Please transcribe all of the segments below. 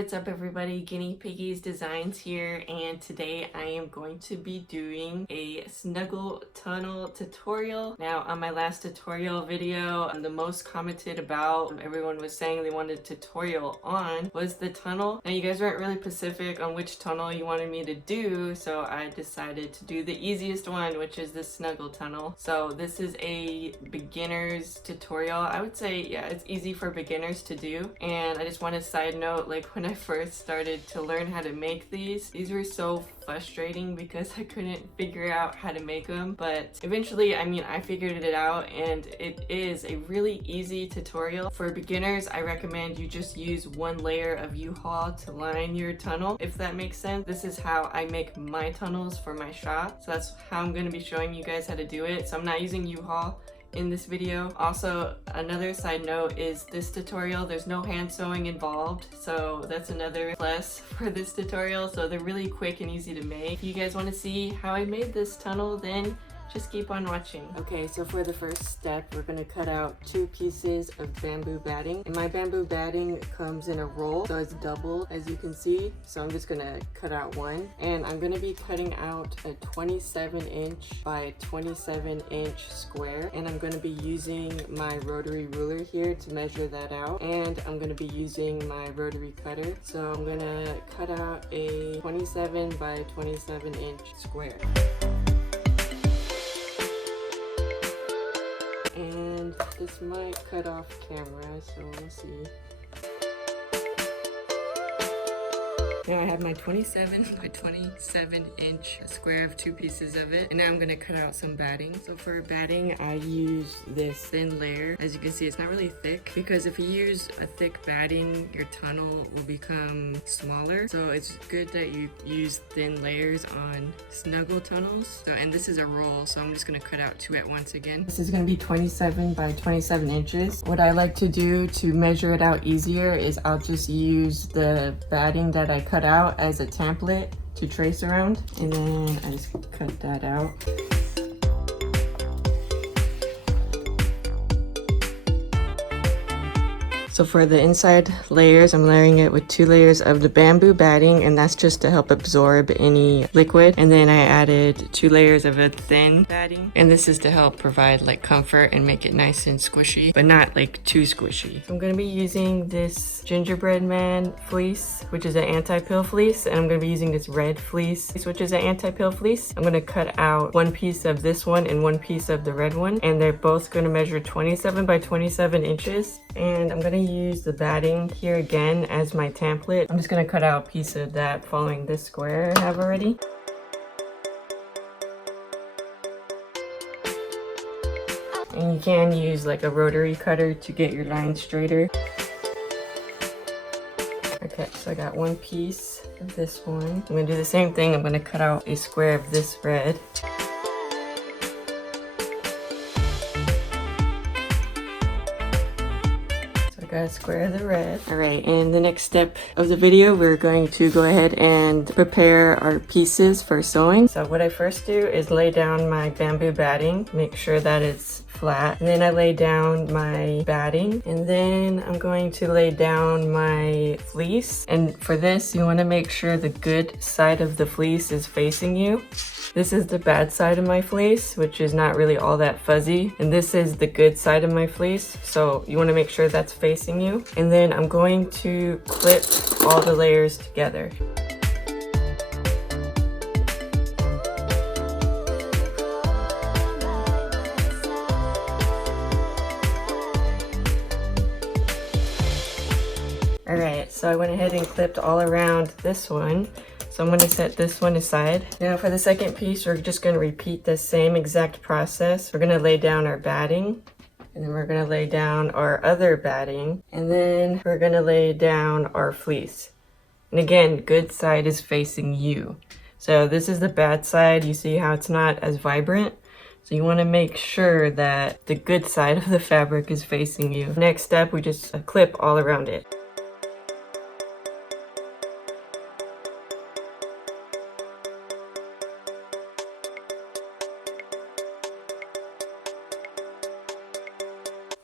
what's up everybody? Guinea Piggies Designs here, and today I am going to be doing a snuggle tunnel tutorial. Now on my last tutorial video, the most commented about, everyone was saying they wanted a tutorial on, was the tunnel. Now you guys weren't really specific on which tunnel you wanted me to do, so I decided to do the easiest one, which is the snuggle tunnel. So this is a beginner's tutorial. I would say, yeah, it's easy for beginners to do. And I just want to side note, like when I first started to learn how to make these were so frustrating because I couldn't figure out how to make them. But eventually, I mean, I figured it out, and it is a really easy tutorial. For beginners, I recommend you just use one layer of U-Haul to line your tunnel, if that makes sense. This is how I make my tunnels for my shop. So that's how I'm going to be showing you guys how to do it. So I'm not using U-Haul in this video. Also, another side note is this tutorial, there's no hand sewing involved, so that's another plus for this tutorial. So they're really quick and easy to make. If you guys want to see how I made this tunnel, then just keep on watching. Okay, so for the first step, we're gonna cut out 2 pieces of bamboo batting. And my bamboo batting comes in a roll, so it's double, as you can see. So I'm just gonna cut out one. And I'm gonna be cutting out a 27-inch by 27-inch square. And I'm gonna be using my rotary ruler here to measure that out. And I'm gonna be using my rotary cutter. So I'm gonna cut out a 27 by 27-inch square. And this might cut off camera, so we'll see. Now I have my 27 by 27 inch square of 2 pieces of it, and now I'm going to cut out some batting. So for batting, I use this thin layer. As you can see, it's not really thick, because if you use a thick batting, your tunnel will become smaller. So it's good that you use thin layers on snuggle tunnels. So, and this is a roll, so I'm just going to cut out 2 at once again. This is going to be 27 by 27 inches. What I like to do to measure it out easier is I'll just use the batting that I cut out as a template to trace around, and then I just cut that out. So for the inside layers, I'm layering it with 2 layers of the bamboo batting, and that's just to help absorb any liquid. And then I added 2 layers of a thin batting, and this is to help provide like comfort and make it nice and squishy, but not like too squishy. So I'm going to be using this gingerbread man fleece, which is an anti-pill fleece, and I'm going to be using this red fleece, which is an anti-pill fleece. I'm going to cut out 1 piece of this one and 1 piece of the red one, and they're both going to measure 27 by 27 inches. And I'm going to use the batting here again as my template. I'm just going to cut out a piece of that following this square I have already. And you can use like a rotary cutter to get your line straighter. Okay, so I got 1 piece of this one. I'm going to do the same thing. I'm going to cut out a square of this red. Got a square of the red. Alright, and the next step of the video, we're going to go ahead and prepare our pieces for sewing. So what I first do is lay down my bamboo batting, make sure that it's flat, and then I lay down my batting, and then I'm going to lay down my fleece. And for this, you want to make sure the good side of the fleece is facing you. This is the bad side of my fleece, which is not really all that fuzzy. And this is the good side of my fleece. So you want to make sure that's facing you. And then I'm going to clip all the layers together. Alright, so I went ahead and clipped all around this one. So I'm going to set this one aside. Now for the second piece, we're just going to repeat the same exact process. We're going to lay down our batting, and then we're going to lay down our other batting, and then we're going to lay down our fleece. And again, good side is facing you. So this is the bad side. You see how it's not as vibrant? So you want to make sure that the good side of the fabric is facing you. Next step, we just clip all around it.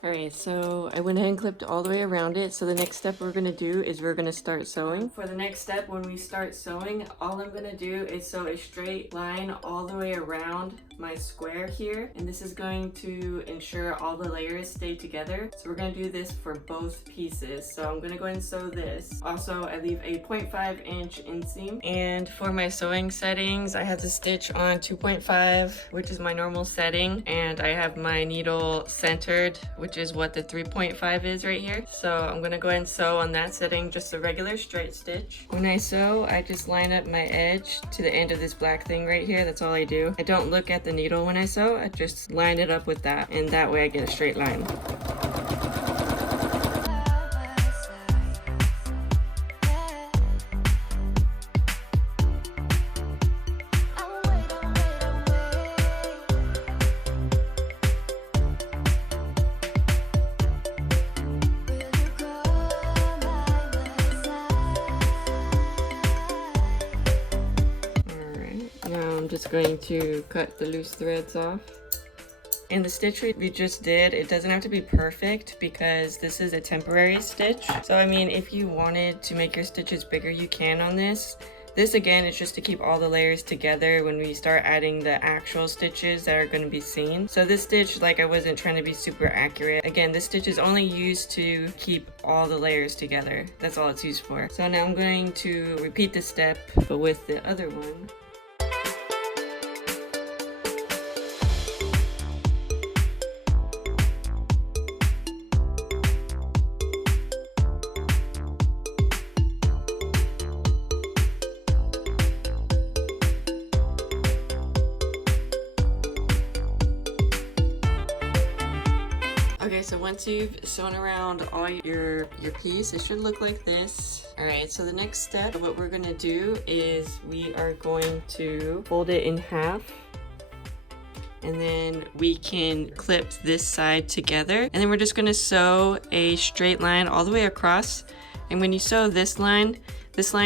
Alright, so I went ahead and clipped all the way around it. So the next step we're going to do is we're going to start sewing. For the next step, when we start sewing, all I'm going to do is sew a straight line all the way around my square here. And this is going to ensure all the layers stay together. So we're going to do this for both pieces. So I'm going to go ahead and sew this. Also, I leave a 0.5 inch inseam. And for my sewing settings, I have to stitch on 2.5, which is my normal setting. And I have my needle centered, which is what the 3.5 is right here. So I'm gonna go ahead and sew on that setting, just a regular straight stitch. When I sew, I just line up my edge to the end of this black thing right here. That's all I do. I don't look at the needle when I sew. I just line it up with that, and that way I get a straight line. I'm just going to cut the loose threads off. And the stitch we just did, it doesn't have to be perfect because this is a temporary stitch. So I mean, if you wanted to make your stitches bigger, you can on this. This again is just to keep all the layers together when we start adding the actual stitches that are going to be seen. So this stitch, like, I wasn't trying to be super accurate. Again, this stitch is only used to keep all the layers together. That's all it's used for. So now I'm going to repeat the step, but with the other one. Okay, so once you've sewn around all your piece, it should look like this. Alright, so the next step, what we're gonna do is we are going to fold it in half. And then we can clip this side together. And then we're just gonna sew a straight line all the way across. And when you sew this line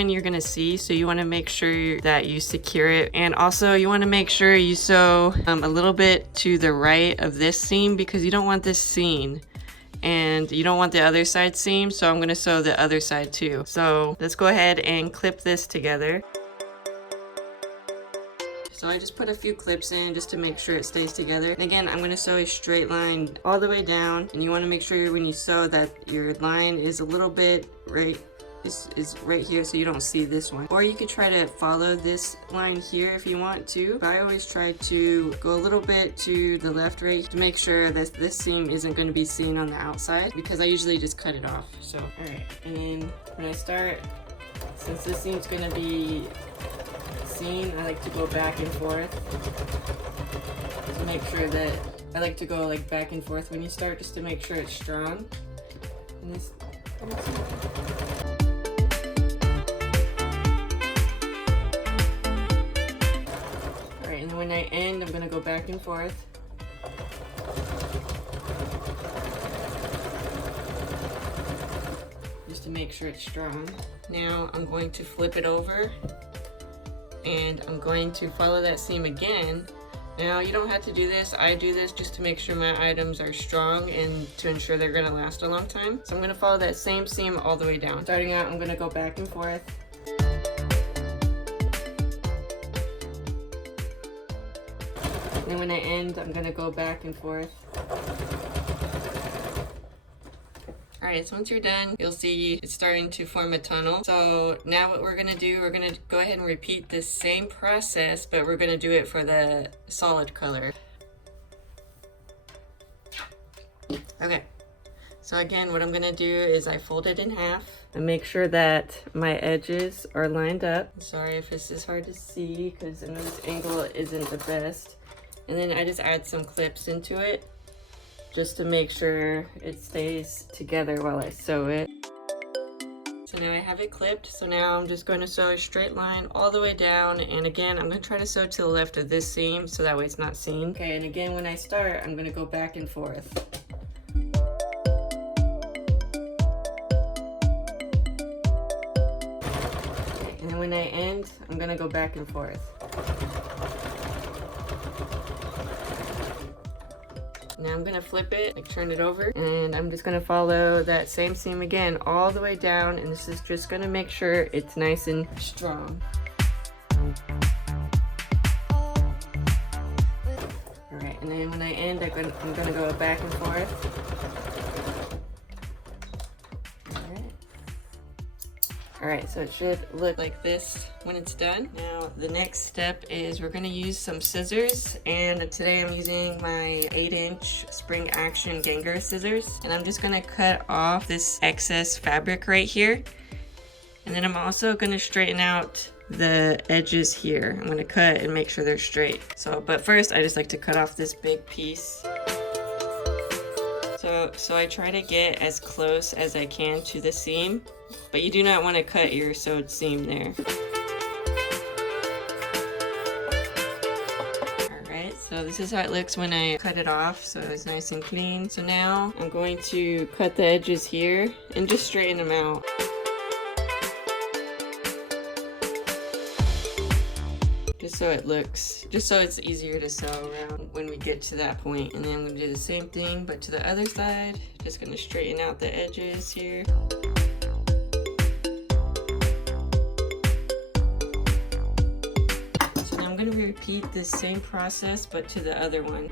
you're gonna see, so you wanna make sure that you secure it. And also you wanna make sure you sew a little bit to the right of this seam because you don't want this seen. And you don't want the other side seam, so I'm gonna sew the other side too. So let's go ahead and clip this together. So I just put a few clips in just to make sure it stays together. And again, I'm going to sew a straight line all the way down. And you want to make sure when you sew that your line is a little bit is right here so you don't see this one. Or you could try to follow this line here if you want to. But I always try to go a little bit to the left right to make sure that this seam isn't going to be seen on the outside because I usually just cut it off. So, alright. And then when I start, since this seam's going to be seen, I like to go back and forth to make sure that I like to go like back and forth when you start just to make sure it's strong. And this, alright, and then when I end, I'm going to go back and forth. Just to make sure it's strong. Now I'm going to flip it over. And I'm going to follow that seam again. Now you don't have to do this. I do this just to make sure my items are strong and to ensure they're going to last a long time. So I'm going to follow that same seam all the way down. Starting out, I'm going to go back and forth. And then when I end, I'm going to go back and forth. Alright, so once you're done, you'll see it's starting to form a tunnel. So now what we're going to do, we're going to go ahead and repeat this same process, but we're going to do it for the solid color. Okay, so again, what I'm going to do is I fold it in half and make sure that my edges are lined up. Sorry if this is hard to see because I know this angle isn't the best. And then I just add some clips into it, just to make sure it stays together while I sew it. So now I have it clipped, so now I'm just going to sew a straight line all the way down, and again I'm going to try to sew to the left of this seam so that way it's not seen. Okay, and again when I start, I'm going to go back and forth. Okay, and then when I end, I'm going to go back and forth. Now I'm gonna flip it, like turn it over, and I'm just gonna follow that same seam again all the way down, and this is just gonna make sure it's nice and strong. Alright, and then when I end, I'm gonna go back and forth. Alright, so it should look like this when it's done. Now the next step is we're going to use some scissors, and today I'm using my 8-inch spring action GINGHER scissors, and I'm just going to cut off this excess fabric right here, and then I'm also going to straighten out the edges here. I'm going to cut and make sure they're straight. But first I just like to cut off this big piece. So I try to get as close as I can to the seam, but you do not want to cut your sewed seam there. Alright, so this is how it looks when I cut it off, so it's nice and clean. So now I'm going to cut the edges here and just straighten them out. Just so it's easier to sew around when we get to that point. And then I'm going to do the same thing, but to the other side. Just going to straighten out the edges here. So now I'm going to repeat the same process, but to the other one.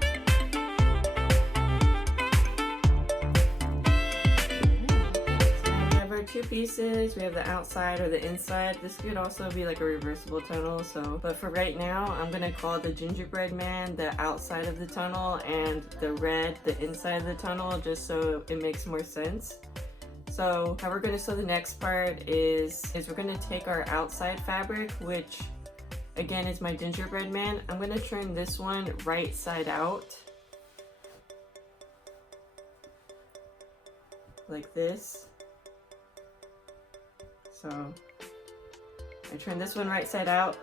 Two pieces. We have the outside or the inside. This could also be like a reversible tunnel, but for right now I'm gonna call the gingerbread man the outside of the tunnel and the red the inside of the tunnel, just so it makes more sense. So how we're gonna sew the next part is we're gonna take our outside fabric, which again is my gingerbread man. I'm gonna turn this one right side out like this. So I turn this one right side out.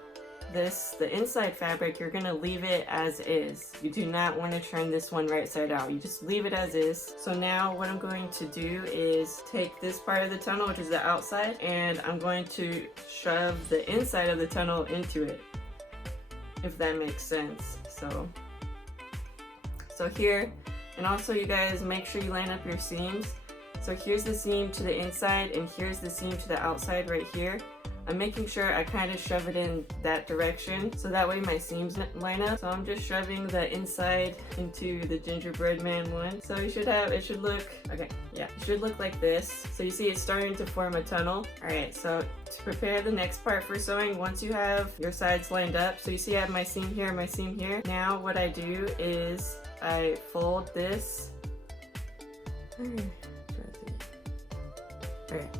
The inside fabric, you're gonna leave it as is. You do not want to turn this one right side out. You just leave it as is. So now what I'm going to do is take this part of the tunnel, which is the outside, and I'm going to shove the inside of the tunnel into it, if that makes sense. So here, and also you guys make sure you line up your seams. So here's the seam to the inside, and here's the seam to the outside right here. I'm making sure I kind of shove it in that direction, so that way my seams line up. So I'm just shoving the inside into the gingerbread man one. So it should look like this. So you see it's starting to form a tunnel. Alright, so to prepare the next part for sewing, once you have your sides lined up, so you see I have my seam here, my seam here. Now what I do is I fold this. Alright,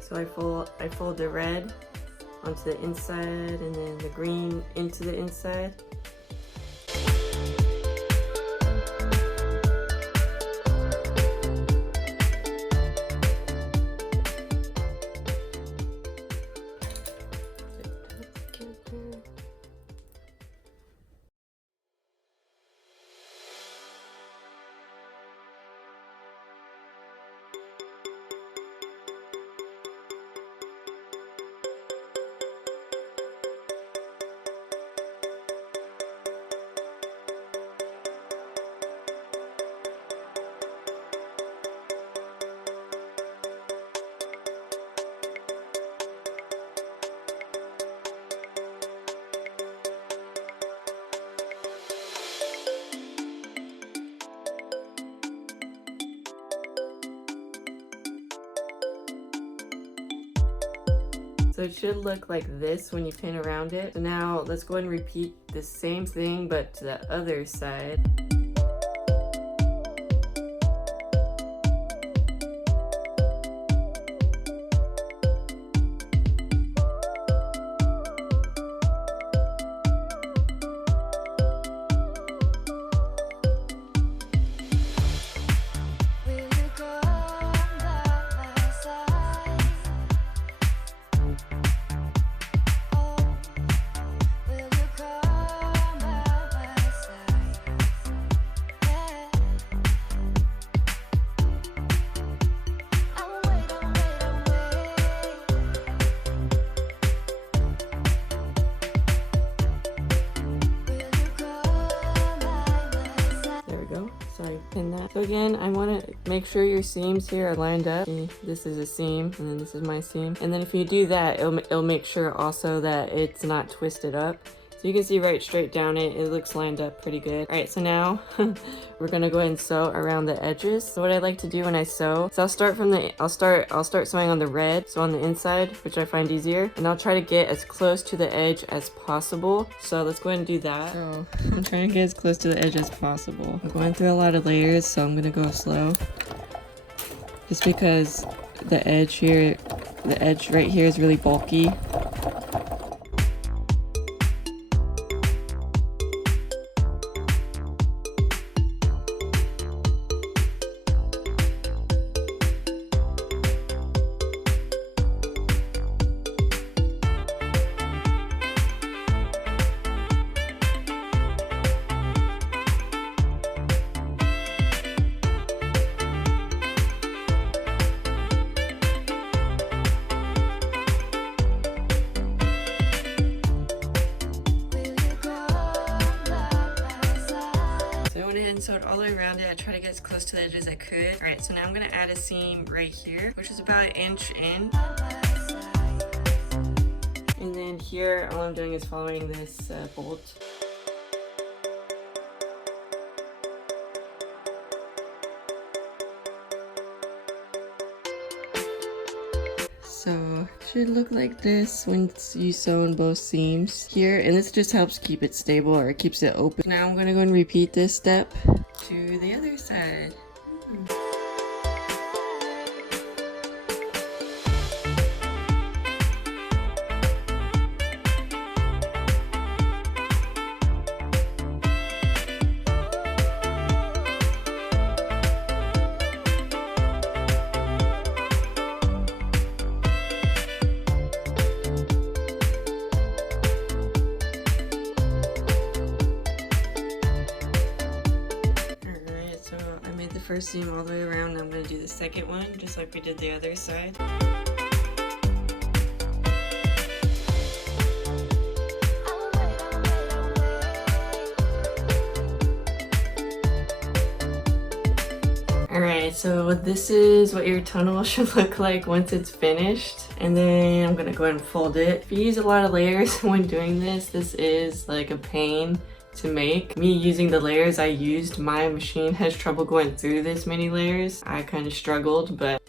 so I fold the red onto the inside and then the green into the inside. So it should look like this when you pin around it. So now let's go ahead and repeat the same thing but to the other side. So again, I want to make sure your seams here are lined up. This is a seam, and then this is my seam. And then if you do that, it'll make sure also that it's not twisted up. So you can see right straight down it looks lined up pretty good. All right, so now we're gonna go ahead and sew around the edges. So what I like to do when I sew, so I'll start sewing on the red, so on the inside, which I find easier, and I'll try to get as close to the edge as possible. So let's go ahead and do that. So I'm trying to get as close to the edge as possible. I'm going through a lot of layers, so I'm gonna go slow. Just because the edge right here is really bulky. And sewed all the way around it. I tried to get as close to the edge as I could. All right, so now I'm gonna add a seam right here, which is about 1 inch in. And then here, all I'm doing is following this bolt. So it should look like this once you sew in both seams here, and this just helps keep it stable, or it keeps it open. Now I'm gonna go and repeat this step to the other side. First seam all the way around. I'm going to do the second one just like we did the other side. Alright, so this is what your tunnel should look like once it's finished. And then I'm going to go ahead and fold it. If you use a lot of layers when doing this is like a pain to make. Me using the layers I used, my machine has trouble going through this many layers. I kind of struggled, but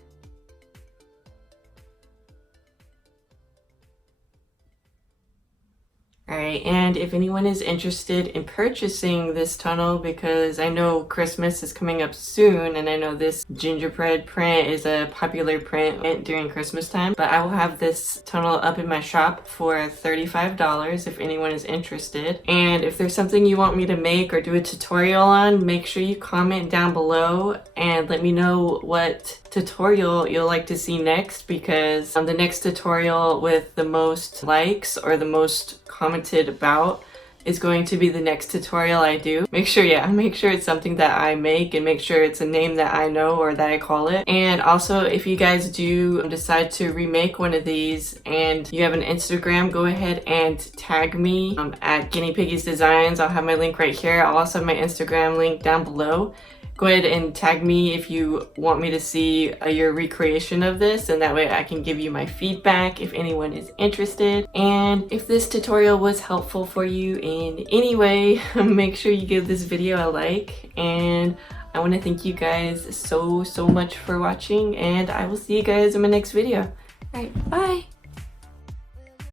alright, and if anyone is interested in purchasing this tunnel, because I know Christmas is coming up soon, and I know this gingerbread print is a popular print during Christmas time, but I will have this tunnel up in my shop for $35 if anyone is interested. And if there's something you want me to make or do a tutorial on, make sure you comment down below and let me know what tutorial you'll like to see next, because the next tutorial with the most likes or the most commented about is going to be the next tutorial I do. Make sure it's something that I make, and make sure it's a name that I know or that I call it. And also, if you guys do decide to remake one of these and you have an Instagram, go ahead and tag me at Piggies Designs. I'll have my link right here. I'll also have my Instagram link down below. Go ahead and tag me if you want me to see your recreation of this, and that way I can give you my feedback if anyone is interested. And if this tutorial was helpful for you in any way, make sure you give this video a like. And I want to thank you guys so much for watching, and I will see you guys in my next video. All right, bye!